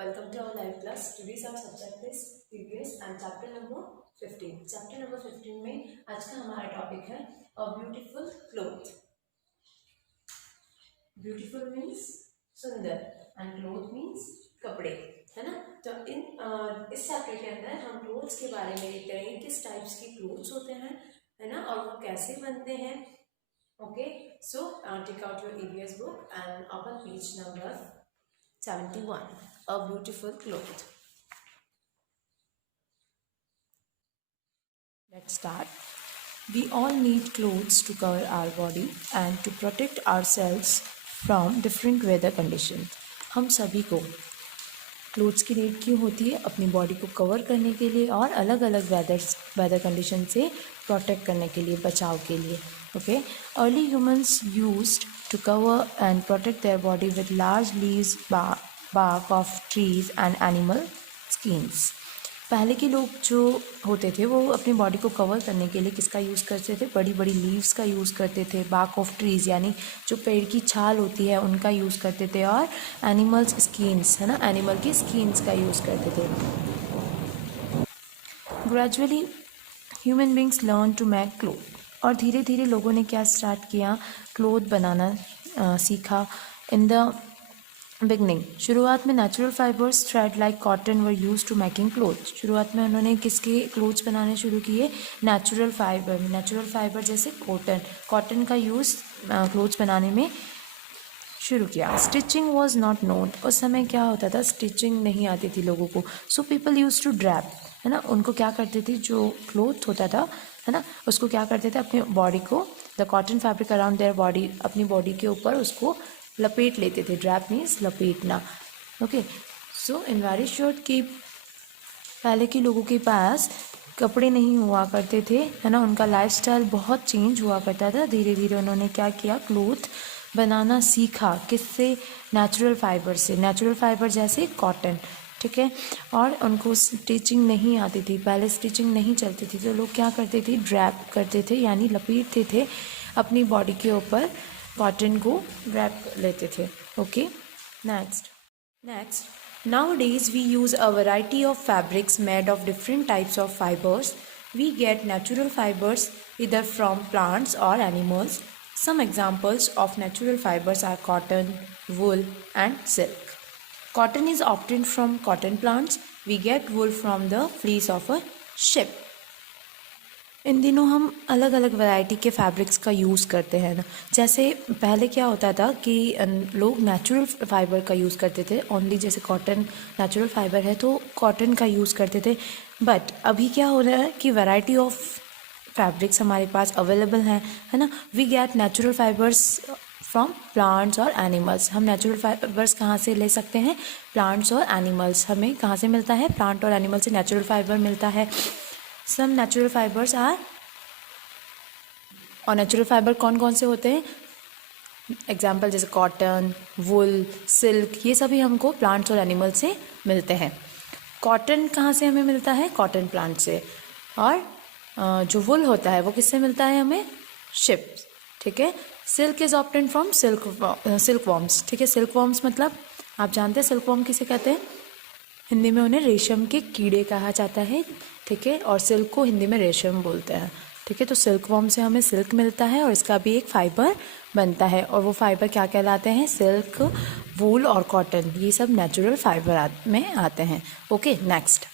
welcome to our live class. Today's our subject is EVS and chapter number 15. Chapter number 15 में आज का हमारा topic है a beautiful cloth. Beautiful means सुंदर and cloth means कपड़े, है ना। तो इस चैप्टर के अंदर हम क्लोथ्स के बारे में देखते हैं, किस टाइप्स की क्लोथ्स होते हैं, है ना, और वो कैसे बनते हैं। Okay, so take out your EVS book and open page number 71. A beautiful cloth. Let's start. We all need clothes to cover our body and to protect ourselves from different weather conditions. हम सभी को clothes की need क्यों होती है? अपनी body को cover करने के लिए और अलग अलग वेदर कंडीशन से प्रोटेक्ट करने के लिए, बचाव के लिए. Okay, early humans used to cover and protect their body with large leaves, bark of trees and animal skins. पहले के लोग जो होते थे वो अपनी बॉडी को कवर करने के लिए किसका यूज़ करते थे? बड़ी बड़ी लीव्स का यूज़ करते थे, bark of trees यानी जो पेड़ की छाल होती है उनका यूज़ करते थे, और एनिमल्स स्किन्स, है ना, एनिमल की स्किन्स का यूज़ करते थे. Gradually human beings learn to make cloth, और धीरे धीरे लोगों ने क्या स्टार्ट किया? क्लोथ बनाना सीखा. इन द बिगनिंग, शुरुआत में natural fibres thread like cotton were use to making clothes. शुरुआत में उन्होंने किसके क्लोथ्स बनाने शुरू किए? नेचुरल फाइबर जैसे कॉटन का यूज़ क्लोथ्स बनाने में शुरू किया. स्टिचिंग वॉज नॉट नोन, उस समय क्या होता था? स्टिचिंग नहीं आती थी लोगों को. सो पीपल यूज टू ड्रैप, है ना, उनको क्या करते थे? जो क्लोथ होता था, है ना, उसको क्या करते थे? अपनी बॉडी को, the cotton fabric around their body, अपनी बॉडी के ऊपर उसको लपेट लेते थे. ड्रैप मीन्स लपेटना. Okay, so in very short कि पहले के लोगों के पास कपड़े नहीं हुआ करते थे, है ना, उनका लाइफस्टाइल बहुत चेंज हुआ करता था. धीरे धीरे उन्होंने क्या किया? क्लोथ बनाना सीखा. किससे? नेचुरल फाइबर से. नेचुरल फाइबर जैसे कॉटन, ठीक है. और उनको स्टिचिंग नहीं आती थी, पहले स्टिचिंग नहीं चलती थी, तो लोग क्या करते थे? ड्रैप करते थे, यानी लपेटते थे अपनी बॉडी के ऊपर, कॉटन को रैप लेते थे. Okay, next nowadays we use a variety of fabrics made of different types of fibers. We get natural fibers either from plants or animals. Some examples of natural fibers are cotton, wool and silk. Cotton is obtained from cotton plants. We get wool from the fleece of a sheep. इन दिनों हम अलग अलग variety के fabrics का use करते हैं ना. जैसे पहले क्या होता था कि लोग नेचुरल फाइबर का यूज़ करते थे ओनली. जैसे कॉटन नेचुरल फाइबर है तो कॉटन का यूज़ करते थे. बट अभी क्या हो रहा है कि वैरायटी ऑफ फैब्रिक्स हमारे पास अवेलेबल हैं, है ना. We get natural fibres from plants और एनिमल्स. हम नेचुरल फाइबर्स कहाँ से ले सकते हैं? प्लांट्स और एनिमल्स. हमें कहाँ से मिलता है? प्लांट और एनिमल से नेचुरल फाइबर मिलता है. सम नेचुरल फाइबर्स आर, और नेचुरल फाइबर कौन कौन से होते हैं? एग्जाम्पल जैसे कॉटन, वुल, सिल्क, ये सभी हमको प्लांट्स और एनिमल से मिलते हैं. कॉटन कहाँ से हमें मिलता है? कॉटन प्लांट से. और जो वुल होता है वो किससे मिलता है हमें? शिप, ठीक है. Silk is obtain from silk worms, ठीक है. सिल्क वॉर्म्स मतलब आप जानते हैं सिल्क वॉर्म किसे कहते हैं? हिंदी में उन्हें रेशम के कीड़े कहा जाता है, ठीक है. और सिल्क को हिंदी में रेशम बोलते हैं, ठीक है. तो सिल्क वॉर्म से हमें सिल्क मिलता है और इसका भी एक फाइबर बनता है, और वो फाइबर क्या कहलाते हैं? सिल्क, वूल और कॉटन, ये सब नेचुरल फाइबर में आते हैं. Okay, next.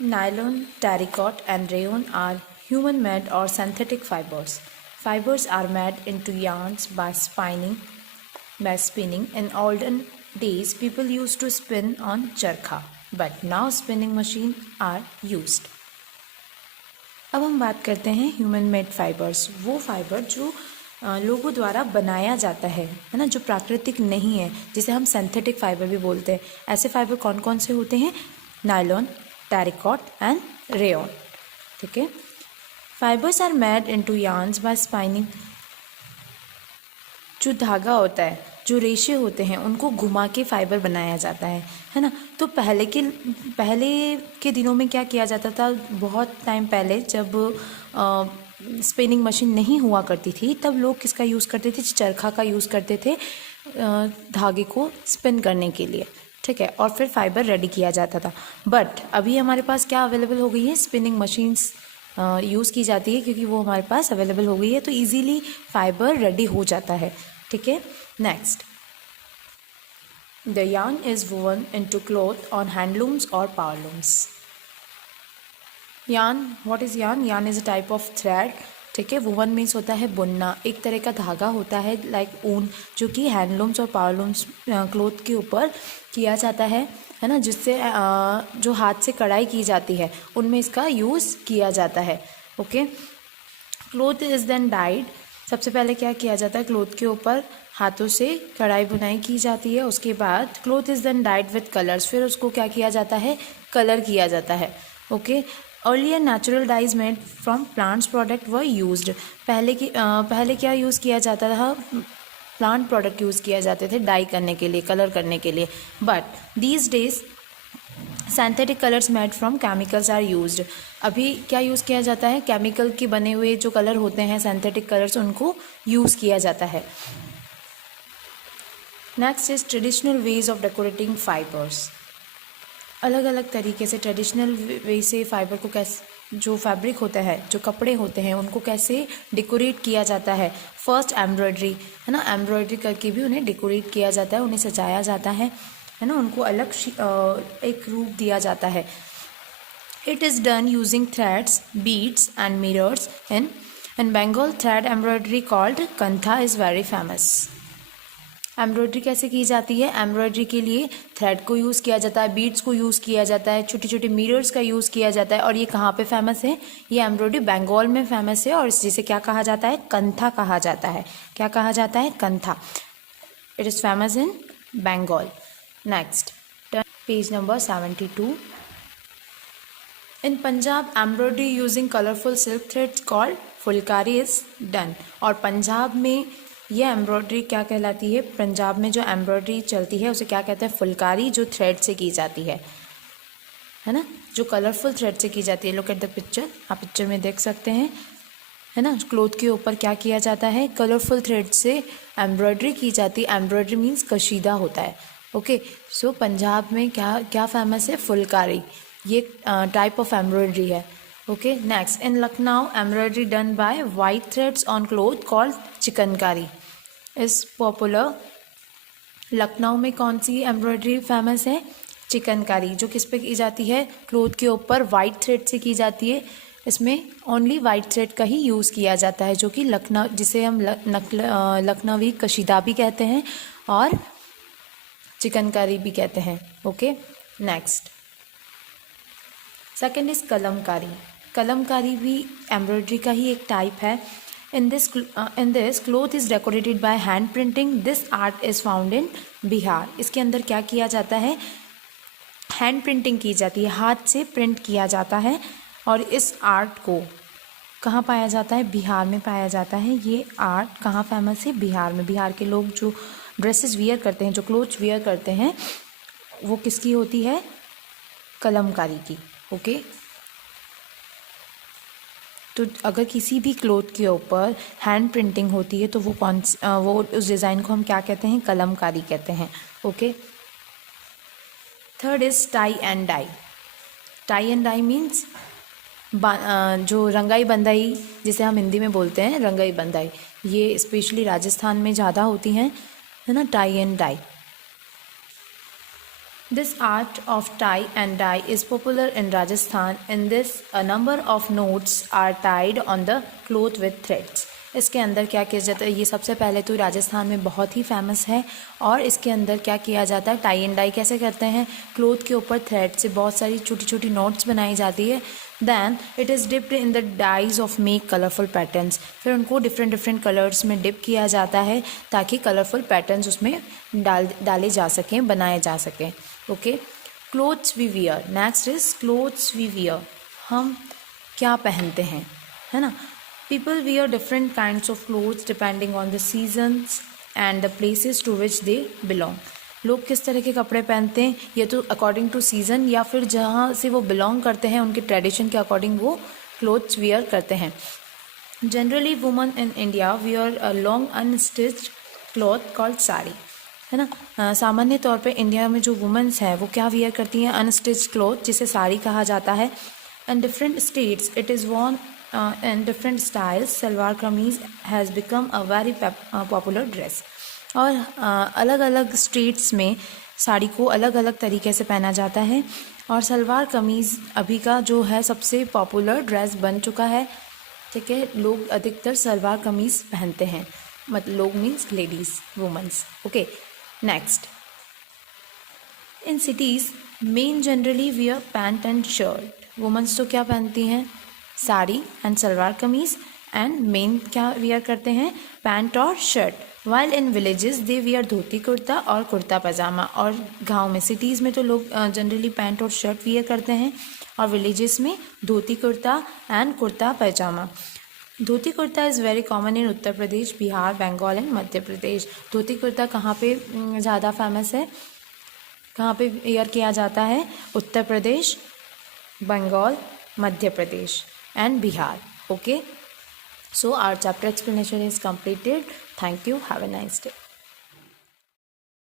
Nylon, terricot and rayon are human made और synthetic fibres. Fibers are made into yarns by spinning. In olden days, people used to spin on charkha, but now spinning machine are used. अब हम बात करते हैं human made fibres. वो fibre जो लोगों द्वारा बनाया जाता है ना, जो प्राकृतिक नहीं है, जिसे हम सिंथेटिक फाइबर भी बोलते हैं. ऐसे फाइबर कौन कौन से होते हैं? नायलॉन, टेरिकॉट एंड रेयन, ठीक है. Fibres are made into yarns by spinning. जो धागा होता है, जो रेशे होते हैं, उनको घुमा के फाइबर बनाया जाता है ना. तो पहले के दिनों में क्या किया जाता था? बहुत टाइम पहले जब स्पिनिंग मशीन नहीं हुआ करती थी, तब लोग किसका यूज़ करते थे? चरखा का यूज़ करते थे धागे को स्पिन करने के लिए, ठीक है, और फिर फाइबर रेडी किया जाता था। बट अभी हमारे पास क्या अवेलेबल हो गई है, स्पिनिंग मशीन्स यूज़ की जाती है, क्योंकि वो हमारे पास अवेलेबल हो गई है, तो इजीली फाइबर रेडी हो जाता है। ठीक है, next, the yarn is woven into cloth on handlooms or powerlooms. yarn, what is yarn? yarn is a type of thread. ठीक है, वुवन मीन्स होता है बुनना, एक तरह का धागा होता है लाइक ऊन, जो कि हैंडलूम्स और पावरलूम्स क्लोथ के ऊपर किया जाता है ना, जिससे जो हाथ से कढ़ाई की जाती है उनमें इसका यूज़ किया जाता है। Okay, cloth is then dyed. सबसे पहले क्या किया जाता है, क्लोथ के ऊपर हाथों से कढ़ाई बुनाई की जाती है, उसके बाद cloth is then dyed with colours, फिर उसको क्या किया जाता है, कलर किया जाता है। Okay, earlier natural dyes made from plants product were used. पहले क्या यूज़ किया जाता था, प्लांट प्रोडक्ट यूज़ किया जाते थे डाई करने के लिए, कलर करने के लिए। But these days synthetic colours made from chemicals are used. अभी क्या यूज़ किया जाता है, केमिकल के बने हुए जो कलर होते हैं, सिंथेटिक कलर्स, उनको यूज़ किया जाता है। Next is traditional ways of decorating fibres. अलग अलग तरीके से ट्रेडिशनल वे से फाइबर को कैसे, जो फैब्रिक होता है, जो कपड़े होते हैं, उनको कैसे डेकोरेट किया जाता है। फर्स्ट एम्ब्रॉयडरी, है ना, एम्ब्रॉयडरी करके भी उन्हें डेकोरेट किया जाता है, उन्हें सजाया जाता है ना, उनको अलग एक रूप दिया जाता है। It is done using threads, beads and mirrors. In Bengal thread embroidery called kantha is very famous. Embroidery कैसे की जाती है, एम्ब्रॉयडरी के लिए थ्रेड को यूज़ किया जाता है, बीड्स को यूज़ किया जाता है, छोटे छोटे मिरर्स का यूज़ किया जाता है। और ये कहाँ पे फेमस है, ये एम्ब्रॉयडरी बंगाल में फेमस है, और जिसे क्या कहा जाता है, कंथा कहा जाता है। क्या कहा जाता है, kantha. It is famous in Bengal. Next, page number 72। In Punjab embroidery using colourful silk threads called phulkari is done. और पंजाब में ये एम्ब्रॉयडरी क्या कहलाती है, पंजाब में जो एम्ब्रॉयडरी चलती है उसे क्या कहते हैं, फुलकारी, जो थ्रेड से की जाती है ना, जो कलरफुल थ्रेड से की जाती है। लुक एट द पिक्चर, आप पिक्चर में देख सकते हैं, है ना, क्लोथ के ऊपर क्या किया जाता है, कलरफुल थ्रेड से एम्ब्रॉयडरी की जाती है। एम्ब्रॉयडरी मीन्स कशीदा होता है। ओके, सो पंजाब में क्या क्या फेमस है, फुलकारी, ये टाइप ऑफ एम्ब्रॉयडरी है। Okay, next, in Lucknow embroidery done by white threads on cloth called chikankari is popular. Lucknow में कौन सी एम्ब्रॉयडरी फेमस है, चिकनकारी, जो किस पे की जाती है, क्लोथ के ऊपर वाइट थ्रेड से की जाती है। इसमें ओनली वाइट थ्रेड का ही यूज़ किया जाता है, जो कि लखनऊ, जिसे हम लखनवी कशीदा भी कहते हैं और चिकनकारी भी कहते हैं। Okay, next, second is Kalamkari. Kalamkari भी एम्ब्रॉयडरी का ही एक टाइप है। In this cloth is decorated by hand printing. This art is found in Bihar. इसके अंदर क्या किया जाता है, हैंड प्रिंटिंग की जाती है, हाथ से प्रिंट किया जाता है। और इस आर्ट को कहाँ पाया जाता है, बिहार में पाया जाता है। ये आर्ट कहाँ फेमस है, बिहार में। बिहार के लोग जो ड्रेसेस वियर करते हैं, जो क्लोथ्स वियर करते हैं, वो किसकी होती है, कलमकारी की। ओके, तो अगर किसी भी क्लोथ के ऊपर हैंड प्रिंटिंग होती है तो वो उस डिज़ाइन को हम क्या कहते हैं, कलमकारी कहते हैं। Okay, third is tie and dye. Tie and dye means जो रंगाई बंधाई, जिसे हम हिंदी में बोलते हैं रंगाई बंधाई, ये स्पेशली राजस्थान में ज़्यादा होती हैं, है ना, tie and dye. This art of tie and dye is popular in Rajasthan. In this, a number of knots are tied on the cloth with threads. इसके अंदर क्या किया जाता है, ये सबसे पहले तो राजस्थान में बहुत ही फेमस है। और इसके अंदर क्या किया जाता है, टाई एंड डाई कैसे करते हैं, क्लोथ के ऊपर थ्रेड से बहुत सारी छोटी छोटी नोट्स बनाई जाती है। Then it is dipped in the dyes of make colourful patterns. फिर उनको डिफरेंट डिफरेंट कलर्स में डिप किया जाता है ताकि कलरफुल पैटर्न्स उसमें डाले जा सकें, बनाए जा सकें। Okay, clothes we wear. Next is clothes we wear. हम क्या पहनते हैं, है ना। People wear different kinds of clothes depending on the seasons and the places to which they belong. लोग किस तरह के कपड़े पहनते हैं, ये तो अकॉर्डिंग टू सीज़न या फिर जहाँ से वो बिलोंग करते हैं उनके ट्रेडिशन के अकॉर्डिंग वो क्लोथ्स वियर करते हैं। Generally woman in India wear a long unstitched cloth called sari. है ना। सामान्य तौर पे इंडिया में जो वुमेंस है वो क्या वियर करती हैं, अनस्टिच क्लोथ जिसे साड़ी कहा जाता है। In different states it is worn in different styles. Salwar kameez has become a very popular dress. और अलग अलग स्टेट्स में साड़ी को अलग अलग तरीके से पहना जाता है और सलवार कमीज़ अभी का जो है सबसे पॉपुलर ड्रेस बन चुका है। ठीक है, लोग अधिकतर सलवार कमीज़ पहनते हैं, मतलब लोग means ladies, women's. Okay, next, in cities main generally wear pant and shirt. Women's तो क्या पहनती हैं, sari and salwar kameez, and main क्या वियर करते हैं, पैंट और shirt. While in villages they wear dhoti kurta और कुर्ता पजामा। और गांव में, सिटीज़ में तो लोग जनरली पैंट और शर्ट वियर करते हैं और विलेजेस में dhoti kurta and kurta pyjama. Dhoti kurta is very common in Uttar Pradesh, Bihar, Bengal and Madhya Pradesh. Dhoti kurta कहाँ पे ज़्यादा फेमस है, कहाँ पे वियर किया जाता है, Uttar Pradesh, Bengal, Madhya Pradesh and Bihar. Okay, so our chapter explanation is completed. Thank you. Have a nice day.